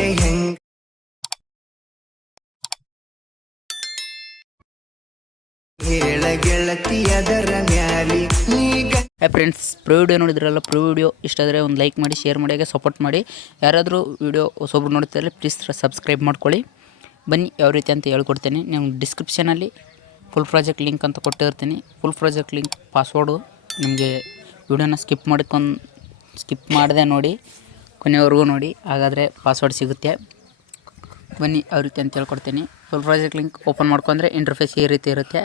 ಮೇಲೆ ಹೆಂಗ್ ಹೇಳ ಗೆಳತಿ ಅದರ ಮ್ಯಾಲಿ ಈಗ. ಫ್ರೆಂಡ್ಸ್, ಪ್ರೋ ವಿಡಿಯೋ ನೋಡಿದ್ರಲ್ಲ, ಪ್ರೋ ವಿಡಿಯೋ ಇಷ್ಟ ಆದರೆ ಒಂದು ಲೈಕ್ ಮಾಡಿ, ಶೇರ್ ಮಾಡಿ, ಹಾಗೆ ಸಪೋರ್ಟ್ ಮಾಡಿ. ಯಾರಾದರೂ ವಿಡಿಯೋ ಹೊಸೊಬ್ರು ನೋಡ್ತಿದ್ರೆ ಪ್ಲೀಸ್ ಸಬ್ಸ್ಕ್ರೈಬ್ ಮಾಡ್ಕೊಳ್ಳಿ. ಬನ್ನಿ ಯಾವ ರೀತಿ ಅಂತ ಹೇಳ್ಕೊಡ್ತೀನಿ. ನೀವು ಡಿಸ್ಕ್ರಿಪ್ಷನಲ್ಲಿ ಫುಲ್ ಪ್ರಾಜೆಕ್ಟ್ ಲಿಂಕ್ ಅಂತ ಕೊಟ್ಟಿರ್ತೀನಿ. ಫುಲ್ ಪ್ರಾಜೆಕ್ಟ್ ಲಿಂಕ್ ಪಾಸ್ವರ್ಡು ನಿಮಗೆ ವಿಡಿಯೋನ ಸ್ಕಿಪ್ ಮಾಡದೆ ನೋಡಿ, ಕೊನೆವರೆಗೂ ನೋಡಿ, ಹಾಗಾದರೆ ಪಾಸ್ವರ್ಡ್ ಸಿಗುತ್ತೆ. ಬನ್ನಿ ಯಾವ ರೀತಿ ಅಂತ ಹೇಳ್ಕೊಡ್ತೀನಿ. ಫುಲ್ ಪ್ರಾಜೆಕ್ಟ್ ಲಿಂಕ್ ಓಪನ್ ಮಾಡ್ಕೊಂಡ್ರೆ ಇಂಟರ್ಫೇಸ್ ಈ ರೀತಿ ಇರುತ್ತೆ.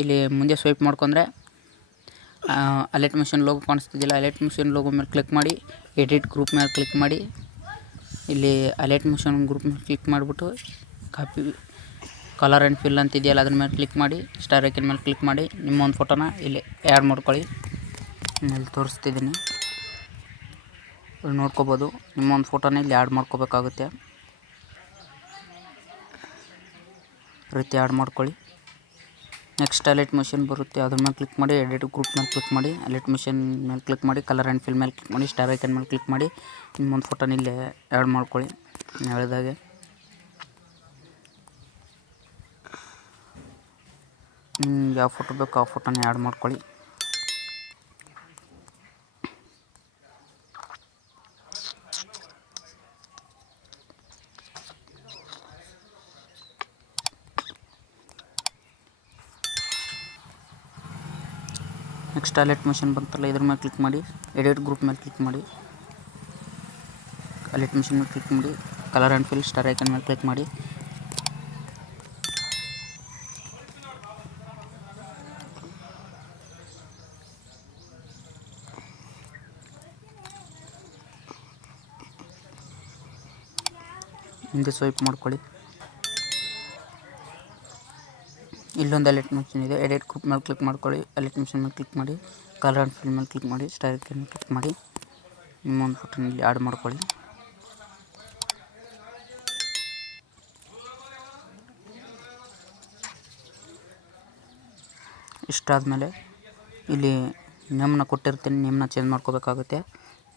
ಇಲ್ಲಿ ಮುಂದೆ ಸ್ವೈಪ್ ಮಾಡ್ಕೊಂಡ್ರೆ ಅಲರ್ಟ್ ಮಿಷನ್ ಲೋಗೋ ಕಾಣಿಸ್ತಿದ್ದಿಲ್ಲ. ಅಲರ್ಟ್ ಮಿಷನ್ ಲೋಗೋ ಮೇಲೆ ಕ್ಲಿಕ್ ಮಾಡಿ, ಎಡಿಟ್ ಗ್ರೂಪ್ ಮೇಲೆ ಕ್ಲಿಕ್ ಮಾಡಿ, ಇಲ್ಲಿ ಅಲರ್ಟ್ ಮಿಷನ್ ಗ್ರೂಪ್ ಮೇಲೆ ಕ್ಲಿಕ್ ಮಾಡಿಬಿಟ್ಟು ಕಾಪಿ ಕಲರ್ ಆ್ಯಂಡ್ ಫಿಲ್ ಅಂತಿದೆಯಲ್ಲ ಅದ್ರ ಮೇಲೆ ಕ್ಲಿಕ್ ಮಾಡಿ, ಸ್ಟಾರ್ ಐಕನ್ ಮೇಲೆ ಕ್ಲಿಕ್ ಮಾಡಿ ನಿಮ್ಮ ಒಂದು ಫೋಟೋನ ಇಲ್ಲಿ ಆ್ಯಡ್ ಮಾಡ್ಕೊಳ್ಳಿ. ಇಲ್ಲಿ ತೋರಿಸ್ತಿದ್ದೀನಿ, ಇಲ್ಲಿ ನೋಡ್ಕೋಬೋದು. ನಿಮ್ಮ ಒಂದು ಫೋಟೋನ ಇಲ್ಲಿ ಆ್ಯಡ್ ಮಾಡ್ಕೋಬೇಕಾಗುತ್ತೆ. ರೀತಿ ಆ್ಯಡ್ ಮಾಡ್ಕೊಳ್ಳಿ. ನೆಕ್ಸ್ಟ್ ಅಲರ್ಟ್ ಮಿಷನ್ ಬರುತ್ತೆ, ಅದ್ರ ಮೇಲೆ ಕ್ಲಿಕ್ ಮಾಡಿ, ಎಡಿಟ್ ಗ್ರೂಪ್ ಮೇಲೆ ಕ್ಲಿಕ್ ಮಾಡಿ, ಅಲರ್ಟ್ ಮಿಷನ್ ಮೇಲೆ ಕ್ಲಿಕ್ ಮಾಡಿ, ಕಲರ್ ಆ್ಯಂಡ್ ಫಿಲ್ ಮೇಲೆ ಕ್ಲಿಕ್ ಮಾಡಿ, ಸ್ಟಾರ್ ಐಕನ್ ಮೇಲೆ ಕ್ಲಿಕ್ ಮಾಡಿ ನಿಮ್ಮೊಂದು ಫೋಟೋನ ಇಲ್ಲೇ ಆ್ಯಡ್ ಮಾಡ್ಕೊಳ್ಳಿ. ಹೇಳಿದಾಗೆ ಯಾವ ಫೋಟೋ ಬೇಕೋ ಆ ಫೋಟೋನ ಆ್ಯಡ್ ಮಾಡ್ಕೊಳ್ಳಿ. ನೆಕ್ಸ್ಟ್ ಅಲರ್ಟ್ ಮಿಷನ್ ಬಂತಲ್ಲ, ಇದ್ರ ಮೇಲೆ ಕ್ಲಿಕ್ ಮಾಡಿ, ಎಡಿಟ್ ಗ್ರೂಪ್ ಮೇಲೆ ಕ್ಲಿಕ್ ಮಾಡಿ, ಅಲರ್ಟ್ ಮಿಷನ್ ಮೇಲೆ ಕ್ಲಿಕ್ ಮಾಡಿ, colour and fill star icon ಮೇಲೆ ಕ್ಲಿಕ್ ಮಾಡಿ. ಹಿಂದೆ ಸ್ವೈಪ್ ಮಾಡ್ಕೊಳ್ಳಿ. ಇಲ್ಲೊಂದು ಅಲರ್ಟ್ ಮಿಷನ್ ಇದೆ, ಎಡಿಟ್ ಗ್ರೂಪ್ ಮೇಲೆ ಕ್ಲಿಕ್ ಮಾಡ್ಕೊಳ್ಳಿ, ಅಲರ್ಟ್ ಮಿಷನ್ ಮೇಲೆ ಕ್ಲಿಕ್ ಮಾಡಿ, ಕಲರ್ ಆ್ಯಂಡ್ ಫಿಲ್ ಮೇಲೆ ಕ್ಲಿಕ್ ಮಾಡಿ, ಸ್ಟಾರ್ ಐಕನ್ ಮೇಲೆ ಕ್ಲಿಕ್ ಮಾಡಿ ನಿಮ್ಮ ಒಂದು ಫೋಟೋನ ಇಲ್ಲಿ ಆ್ಯಡ್ ಮಾಡ್ಕೊಳ್ಳಿ. ಇಷ್ಟಾದಮೇಲೆ ಇಲ್ಲಿ ನೇಮನ್ನ ಕೊಟ್ಟಿರ್ತೀನಿ, ನೇಮನ್ನ ಚೇಂಜ್ ಮಾಡ್ಕೋಬೇಕಾಗುತ್ತೆ.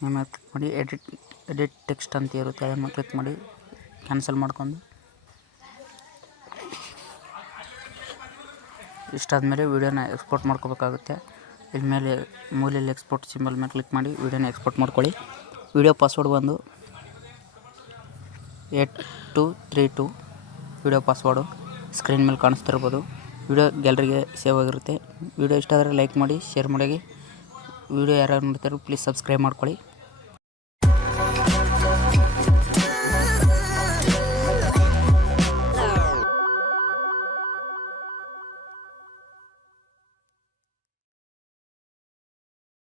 ನೇಮ್ ಮೇಲೆ ಕ್ಲಿಕ್ ಮಾಡಿ, ಎಡಿಟ್ ಟೆಕ್ಸ್ಟ್ ಅಂತ ಇರುತ್ತೆ, ಅದರ ಮೇಲೆ ಕ್ಲಿಕ್ ಮಾಡಿ ಕ್ಯಾನ್ಸಲ್ ಮಾಡ್ಕೊಂಡು. ಇಷ್ಟಾದಮೇಲೆ ವೀಡಿಯೋನ ಎಕ್ಸ್ಪೋರ್ಟ್ ಮಾಡ್ಕೋಬೇಕಾಗುತ್ತೆ. ಇಲ್ಲಿ ಮೇಲೆ ಮೂಲೆಯಲ್ಲಿ ಎಕ್ಸ್ಪೋರ್ಟ್ ಸಿಂಬಲ್ ಮೇಲೆ ಕ್ಲಿಕ್ ಮಾಡಿ ವೀಡಿಯೋನ ಎಕ್ಸ್ಪೋರ್ಟ್ ಮಾಡ್ಕೊಳ್ಳಿ. ವೀಡಿಯೋ ಪಾಸ್ವರ್ಡ್ ಬಂದು 8232 ವೀಡಿಯೋ ಪಾಸ್ವರ್ಡು ಸ್ಕ್ರೀನ್ ಮೇಲೆ ಕಾಣಿಸ್ತಿರ್ಬೋದು. ವೀಡಿಯೋ ಗ್ಯಾಲರಿಗೆ ಸೇವ್ ಆಗಿರುತ್ತೆ. ವೀಡಿಯೋ ಇಷ್ಟ ಆದರೆ ಲೈಕ್ ಮಾಡಿ, ಶೇರ್ ಮಾಡಿ. ವೀಡಿಯೋ ಯಾರು ನೋಡ್ತಾರೋ ಪ್ಲೀಸ್ ಸಬ್ಸ್ಕ್ರೈಬ್ ಮಾಡ್ಕೊಳ್ಳಿ.